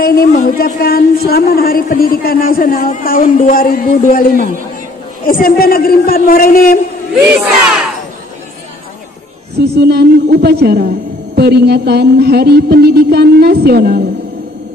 Muara Enim mengucapkan Selamat Hari Pendidikan Nasional tahun 2025. SMP Negeri 4 Muara Enim bisa. Susunan upacara peringatan Hari Pendidikan Nasional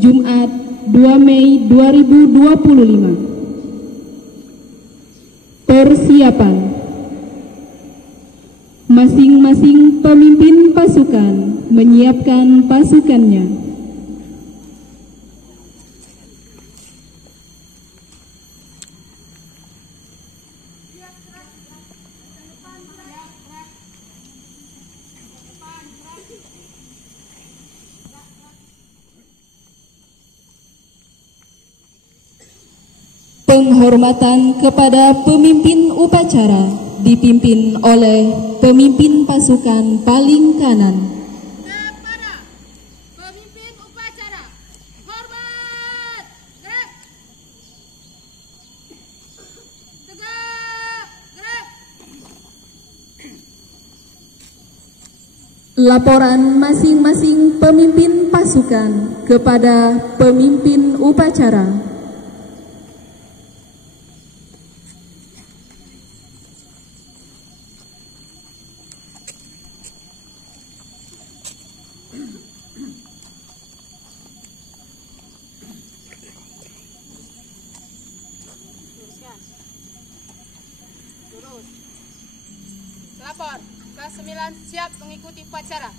Jumat 2 Mei 2025. Persiapan. Masing-masing pemimpin pasukan menyiapkan pasukannya. Penghormatan kepada pemimpin upacara dipimpin oleh pemimpin pasukan paling kanan. Kepada pemimpin upacara, hormat, gerak. Tegak, gerak. Laporan masing-masing pemimpin pasukan kepada pemimpin upacara. Lapor, kelas 9 siap mengikuti upacara.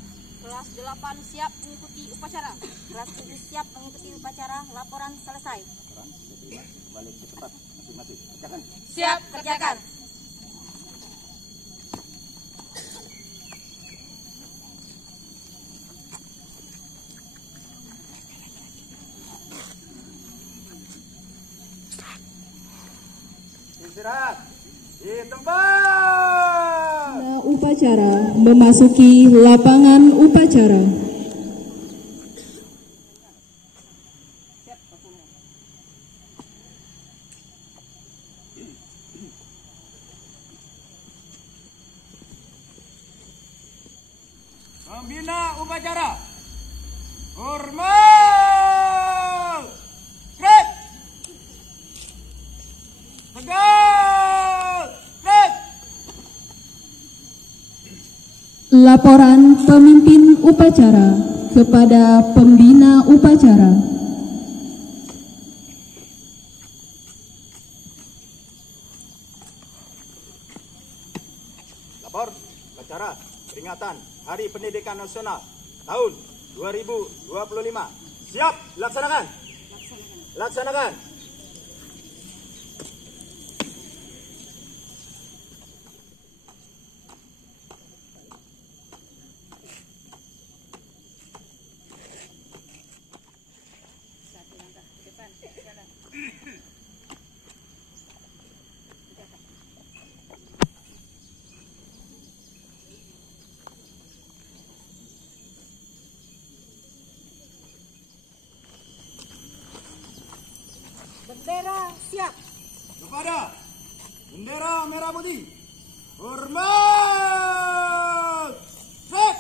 Kelas 8 siap mengikuti upacara. Kelas 7 siap mengikuti upacara. Laporan selesai. Kembali ke tempat masing-masing. Kerjakan. Siap, kerjakan. Istirahat di tempat. Upacara memasuki lapangan upacara. Pembina upacara. Hormat. Gerak. Tegak. Gerak. Laporan pemimpin upacara kepada pembina upacara. Lapor upacara peringatan Hari Pendidikan Nasional tahun 2025. Siap, laksanakan. Laksanakan. Bendera siap. Kepada bendera merah putih. Hormat. Gerak.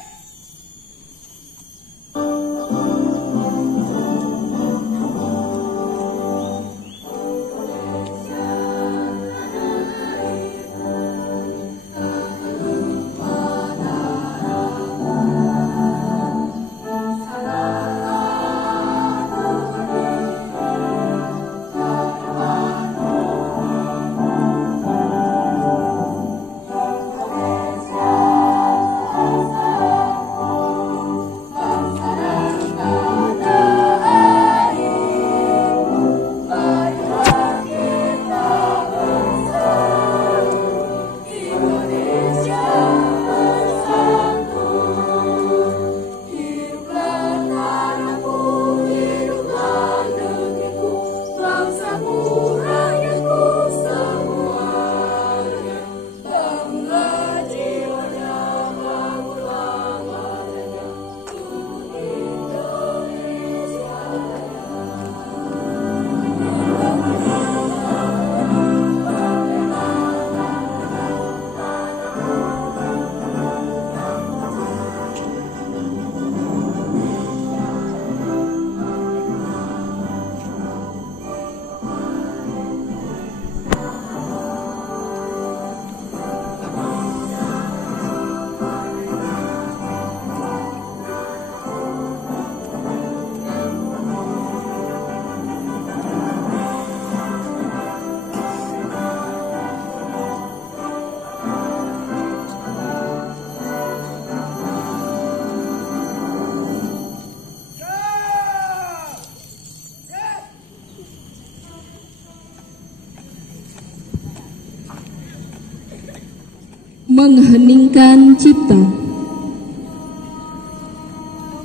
Mengheningkan cipta. Untuk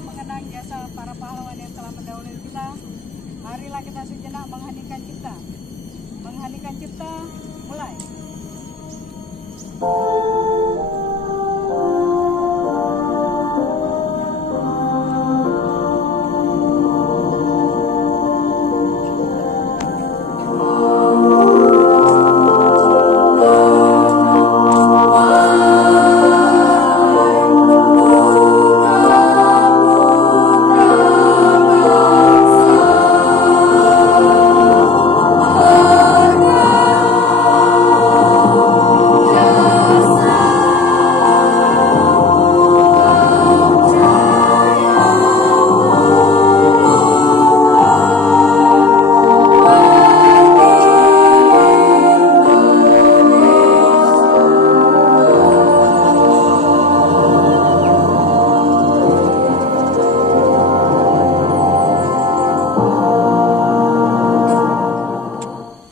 mengenang jasa para pahlawan yang telah mendahului kita, marilah kita sejenak mengheningkan cipta. Mengheningkan cipta, mulai.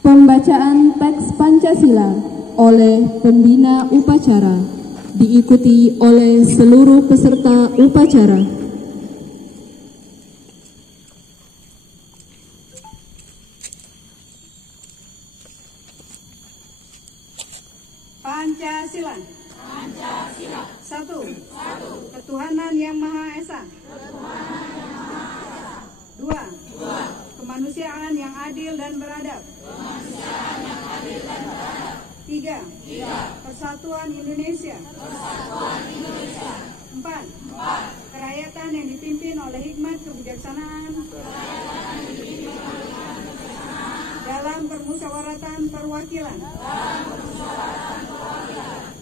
Pembacaan teks Pancasila oleh pembina upacara diikuti oleh seluruh peserta upacara. Pancasila. Satu. Ketuhanan Yang Maha Esa. Dua. Kemanusiaan yang adil dan beradab. Tiga. Persatuan Indonesia. Empat. Kerakyatan yang dipimpin oleh hikmat kebijaksanaan dalam permusyawaratan perwakilan.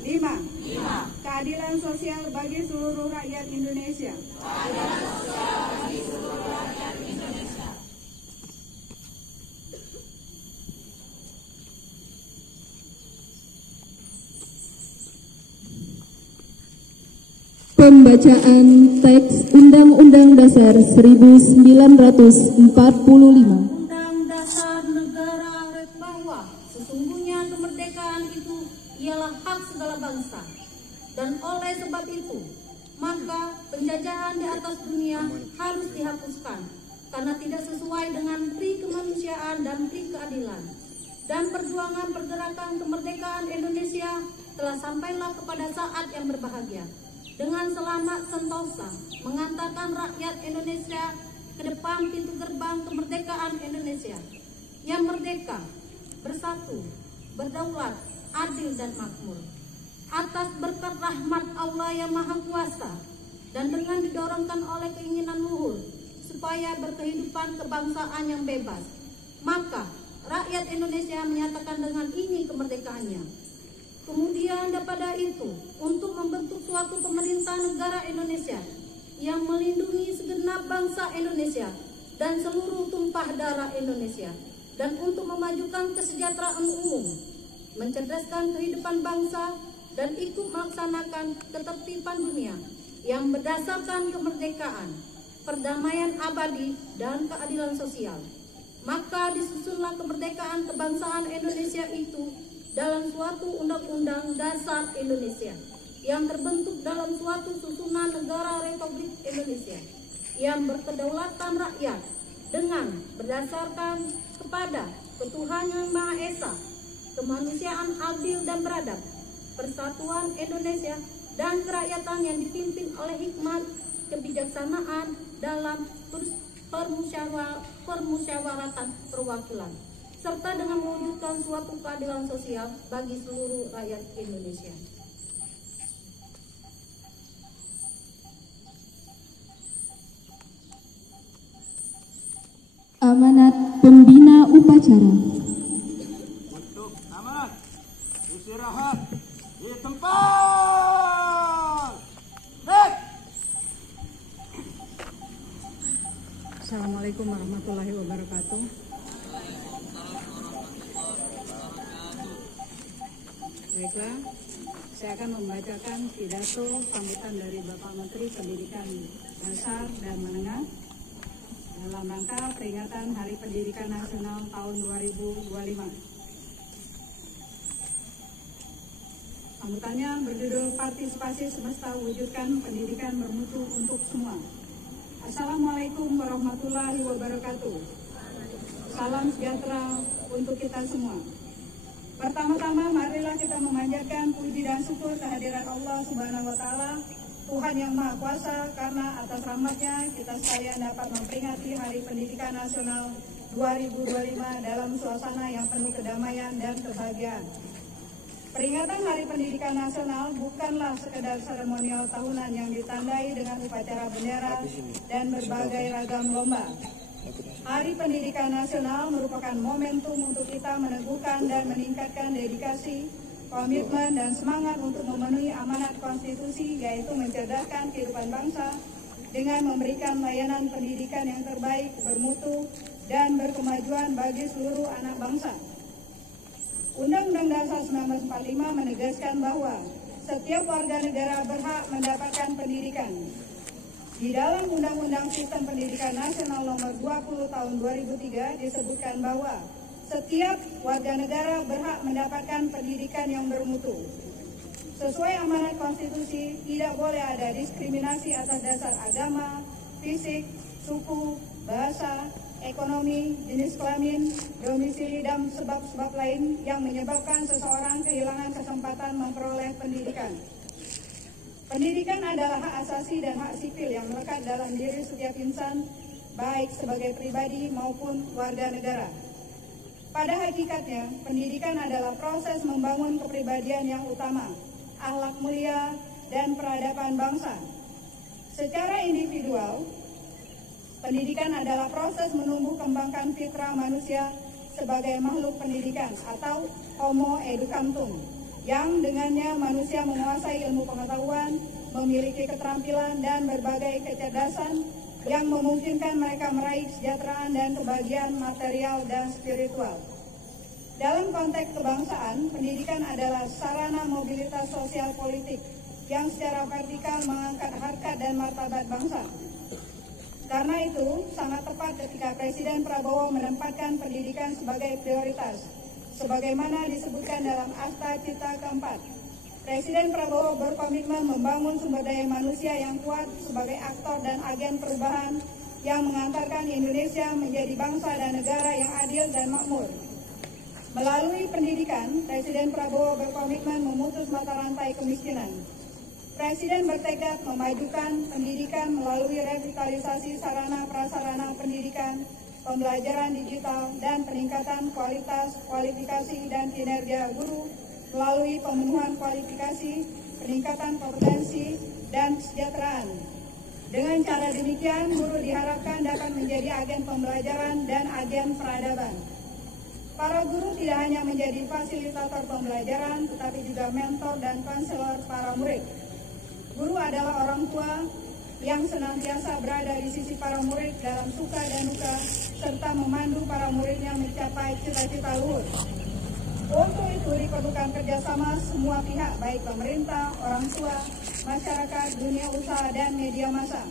Lima. Keadilan sosial bagi seluruh rakyat Indonesia. Pembacaan teks Undang-Undang Dasar 1945. Undang Dasar Negara Republik bahwa sesungguhnya kemerdekaan itu ialah hak segala bangsa, dan oleh sebab itu maka penjajahan di atas dunia harus dihapuskan karena tidak sesuai dengan pri kemanusiaan dan pri keadilan. Dan perjuangan pergerakan kemerdekaan Indonesia telah sampailah kepada saat yang berbahagia, dengan selamat sentosa mengantarkan rakyat Indonesia ke depan pintu gerbang kemerdekaan Indonesia yang merdeka, bersatu, berdaulat, adil dan makmur. Atas berkat rahmat Allah yang Maha Kuasa dan dengan didorongkan oleh keinginan luhur supaya berkehidupan kebangsaan yang bebas, maka rakyat Indonesia menyatakan dengan ini kemerdekaannya. Kemudian daripada itu, untuk membentuk suatu pemerintah negara Indonesia yang melindungi segenap bangsa Indonesia dan seluruh tumpah darah Indonesia, dan untuk memajukan kesejahteraan umum, mencerdaskan kehidupan bangsa, dan ikut melaksanakan ketertiban dunia yang berdasarkan kemerdekaan, perdamaian abadi, dan keadilan sosial. Maka disusunlah kemerdekaan kebangsaan Indonesia itu dalam suatu Undang-Undang Dasar Indonesia yang terbentuk dalam suatu susunan negara Republik Indonesia yang berkedaulatan rakyat dengan berdasarkan kepada ketuhanan Yang Maha Esa, kemanusiaan adil dan beradab, persatuan Indonesia, dan kerakyatan yang dipimpin oleh hikmat kebijaksanaan dalam permusyawaratan perwakilan, serta dengan mewujudkan suatu keadilan sosial bagi seluruh rakyat Indonesia. Amanat pembina upacara. Untuk amanat, istirahat di tempat. Baik. Assalamualaikum warahmatullahi wabarakatuh. Baiklah, saya akan membacakan pidato sambutan dari Bapak Menteri Pendidikan Dasar dan Menengah dalam rangka peringatan Hari Pendidikan Nasional tahun 2025. Sambutannya berjudul Partisipasi Semesta Wujudkan Pendidikan Bermutu untuk Semua. Assalamualaikum warahmatullahi wabarakatuh. Salam sejahtera untuk kita semua. Pertama-tama marilah kita memanjatkan puji dan syukur kehadiran Allah Subhanahu wa Ta'ala, Tuhan yang Maha Kuasa, karena atas rahmat-Nya kita sekalian dapat memperingati Hari Pendidikan Nasional 2025 dalam suasana yang penuh kedamaian dan kebahagiaan. Peringatan Hari Pendidikan Nasional bukanlah sekedar seremonial tahunan yang ditandai dengan upacara bendera dan berbagai ragam lomba. Hari Pendidikan Nasional merupakan momentum untuk kita meneguhkan dan meningkatkan dedikasi, komitmen, dan semangat untuk memenuhi amanat konstitusi, yaitu mencerdaskan kehidupan bangsa dengan memberikan layanan pendidikan yang terbaik, bermutu, dan berkemajuan bagi seluruh anak bangsa. Undang-Undang Dasar 1945 menegaskan bahwa setiap warga negara berhak mendapatkan pendidikan. Di dalam Undang-Undang Sistem Pendidikan Nasional Nomor 20 Tahun 2003 disebutkan bahwa setiap warga negara berhak mendapatkan pendidikan yang bermutu. Sesuai amanat konstitusi, tidak boleh ada diskriminasi atas dasar agama, fisik, suku, bahasa, ekonomi, jenis kelamin, domisili, dan sebab-sebab lain yang menyebabkan seseorang kehilangan kesempatan memperoleh pendidikan. Pendidikan adalah hak asasi dan hak sipil yang melekat dalam diri setiap insan, baik sebagai pribadi maupun warga negara. Pada hakikatnya, pendidikan adalah proses membangun kepribadian yang utama, akhlak mulia, dan peradaban bangsa. Secara individual, pendidikan adalah proses menumbuh kembangkan fitrah manusia sebagai makhluk pendidikan atau homo educantum, yang dengannya manusia menguasai ilmu pengetahuan, memiliki keterampilan dan berbagai kecerdasan yang memungkinkan mereka meraih kesejahteraan dan kebahagiaan material dan spiritual. Dalam konteks kebangsaan, pendidikan adalah sarana mobilitas sosial politik yang secara vertikal mengangkat harkat dan martabat bangsa. Karena itu, sangat tepat ketika Presiden Prabowo menempatkan pendidikan sebagai prioritas, sebagaimana disebutkan dalam Akta Cipta keempat. Presiden Prabowo berkomitmen membangun sumber daya manusia yang kuat sebagai aktor dan agen perubahan yang mengantarkan Indonesia menjadi bangsa dan negara yang adil dan makmur. Melalui pendidikan, Presiden Prabowo berkomitmen memutus mata rantai kemiskinan. Presiden bertekad memajukan pendidikan melalui revitalisasi sarana prasarana pendidikan, pembelajaran digital, dan peningkatan kualitas, kualifikasi, dan kinerja guru melalui pemenuhan kualifikasi, peningkatan kompetensi, dan kesejahteraan. Dengan cara demikian, guru diharapkan dapat menjadi agen pembelajaran dan agen peradaban. Para guru tidak hanya menjadi fasilitator pembelajaran, tetapi juga mentor dan konselor para murid. Guru adalah orang tua yang senantiasa berada di sisi para murid dalam suka dan duka, serta memandu para muridnya mencapai cita-cita luhur. Untuk itu diperlukan kerjasama semua pihak, baik pemerintah, orang tua, masyarakat, dunia usaha, dan media massa.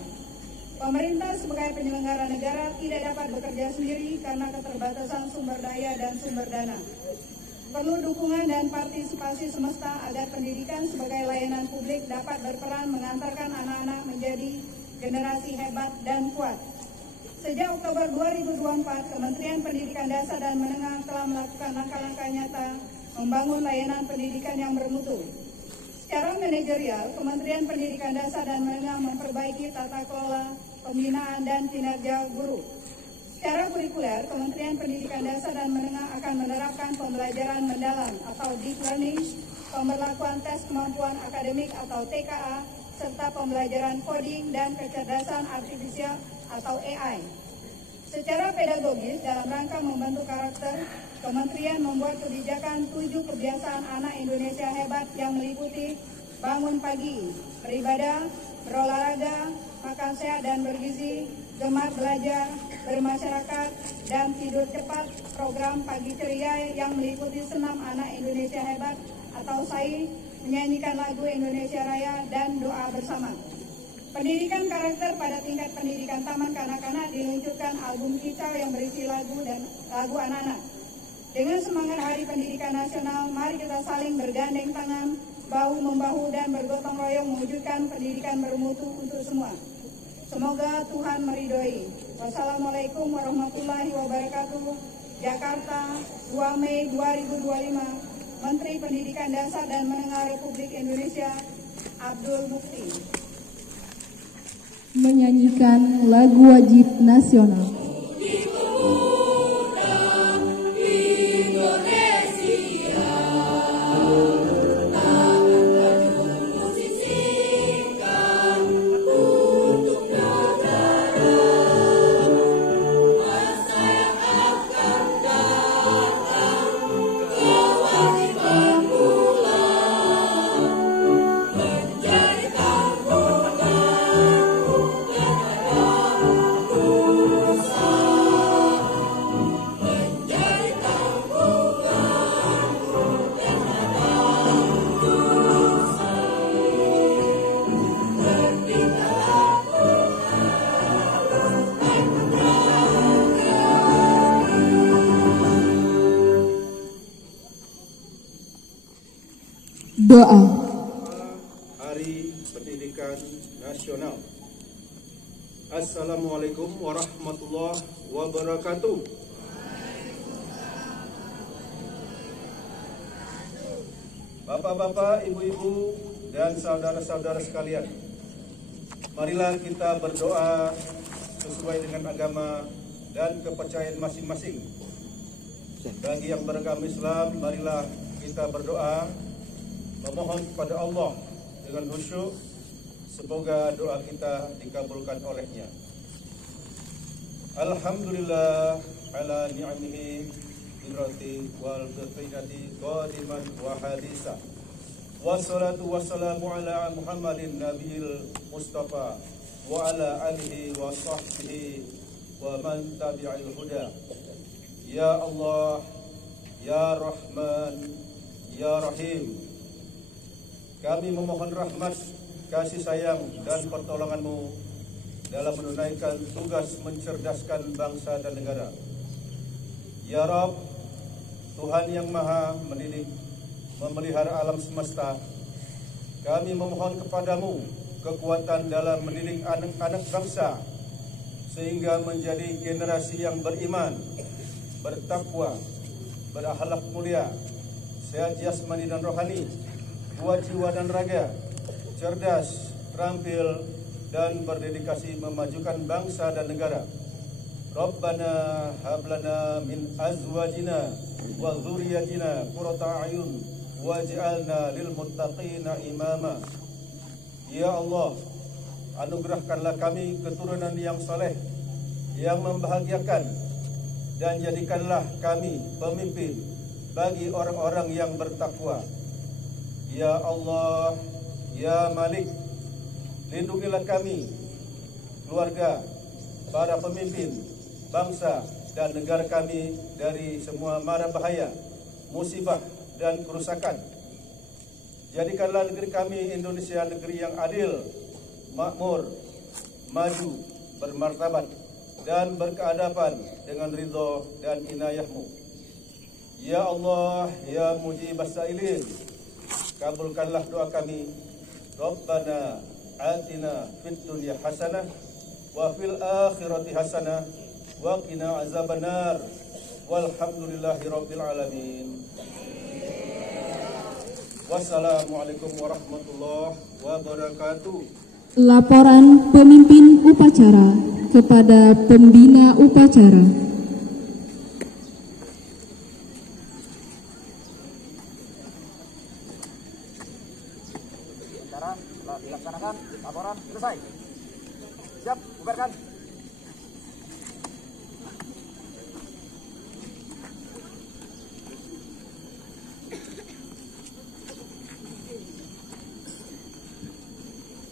Pemerintah sebagai penyelenggara negara tidak dapat bekerja sendiri karena keterbatasan sumber daya dan sumber dana. Perlu dukungan dan partisipasi semesta agar pendidikan sebagai layanan publik dapat berperan mengantarkan anak-anak menjadi generasi hebat dan kuat. Sejak Oktober 2024, Kementerian Pendidikan Dasar dan Menengah telah melakukan langkah-langkah nyata membangun layanan pendidikan yang bermutu. Secara manajerial, Kementerian Pendidikan Dasar dan Menengah memperbaiki tata kelola, pembinaan, dan kinerja guru. Secara kurikuler, Kementerian Pendidikan Dasar dan Menengah akan menerapkan pembelajaran mendalam atau deep learning, pemberlakuan tes kemampuan akademik atau TKA, serta pembelajaran coding dan kecerdasan artifisial atau AI. Secara pedagogis, dalam rangka membentuk karakter, Kementerian membuat kebijakan 7 kebiasaan anak Indonesia hebat yang meliputi bangun pagi, beribadah, berolahraga, makan sehat dan bergizi, gemar belajar, bermasyarakat, dan tidur cepat. Program Pagi Ceria yang meliputi senam anak Indonesia hebat atau SAI, menyanyikan lagu Indonesia Raya, dan doa bersama. Pendidikan karakter pada tingkat pendidikan taman kanak-kanak diluncurkan album kicau yang berisi lagu dan lagu anak-anak. Dengan semangat Hari Pendidikan Nasional, mari kita saling bergandeng tangan bahu-membahu dan bergotong royong mewujudkan pendidikan bermutu untuk semua. Semoga Tuhan meridhoi. Wassalamualaikum warahmatullahi wabarakatuh. Jakarta, 2 Mei 2025. Menteri Pendidikan Dasar dan Menengah Republik Indonesia, Abdul Mukti. Menyanyikan lagu wajib nasional. Doa. Hari Pendidikan Nasional. Assalamualaikum warahmatullahi wabarakatuh. Bapak-bapak, ibu-ibu, dan saudara-saudara sekalian, marilah kita berdoa sesuai dengan agama dan kepercayaan masing-masing. Bagi yang beragama Islam, marilah kita berdoa memohon kepada Allah dengan khusyuk, semoga doa kita dikabulkan olehnya. Alhamdulillah ala ni'amihi birrati wal birqinati qadiman wa hadisa. Wassalatu wassalamu ala Muhammadin nabiyil Mustafa wa ala alihi wa sahbihi wa man tabi'il huda. Ya Allah, Ya Rahman, Ya Rahim, kami memohon rahmat, kasih sayang, dan pertolongan-Mu dalam menunaikan tugas mencerdaskan bangsa dan negara. Ya Rabb, Tuhan yang Maha mendidik, memelihara alam semesta, kami memohon kepadamu kekuatan dalam mendidik anak-anak bangsa, sehingga menjadi generasi yang beriman, bertakwa, berakhlak mulia, sehat jasmani dan rohani, kuat jiwa dan raga, cerdas, terampil, dan berdedikasi memajukan bangsa dan negara. Rabbana hablana min azwajina wa dzurriyyatina qurrata a'yun waj'alna lil muttaqina imama. Ya Allah, anugerahkanlah kami keturunan yang saleh, yang membahagiakan, dan jadikanlah kami pemimpin bagi orang-orang yang bertakwa. Ya Allah, Ya Malik, lindungilah kami, keluarga, para pemimpin, bangsa, dan negara kami dari semua mara bahaya, musibah, dan kerusakan. Jadikanlah negeri kami Indonesia negeri yang adil, makmur, maju, bermartabat, dan berkeadaban dengan ridho dan inayah-Mu. Ya Allah, Ya Mujibas Sa'ilin, kabulkanlah doa kami. Rabbana atina fid dunya hasanah wa fil akhirati hasanah wa qina azabannar. Walhamdulillahi rabbil alamin. Wassalamualaikum warahmatullahi wabarakatuh. Laporan pemimpin upacara kepada pembina upacara. Telah dilaksanakan, laporan selesai. Siap, bubarkan.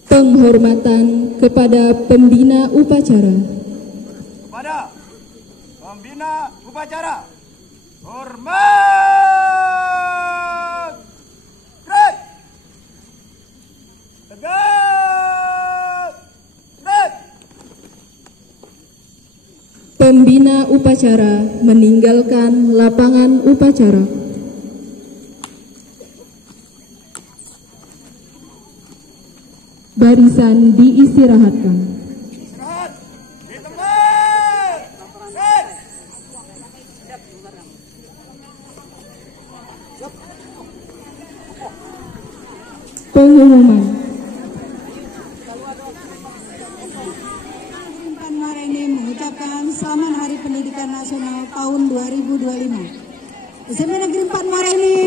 Penghormatan kepada pembina upacara. Kepada pembina upacara, hormat. Gerak. Tegak. Gerak. Pembina upacara meninggalkan lapangan upacara. barisan diistirahatkan. Pengumuman. Negeri Empat Muara Enim mengucapkan Selamat Hari Pendidikan Nasional tahun 2025. SMP Negeri 4 Muara Enim.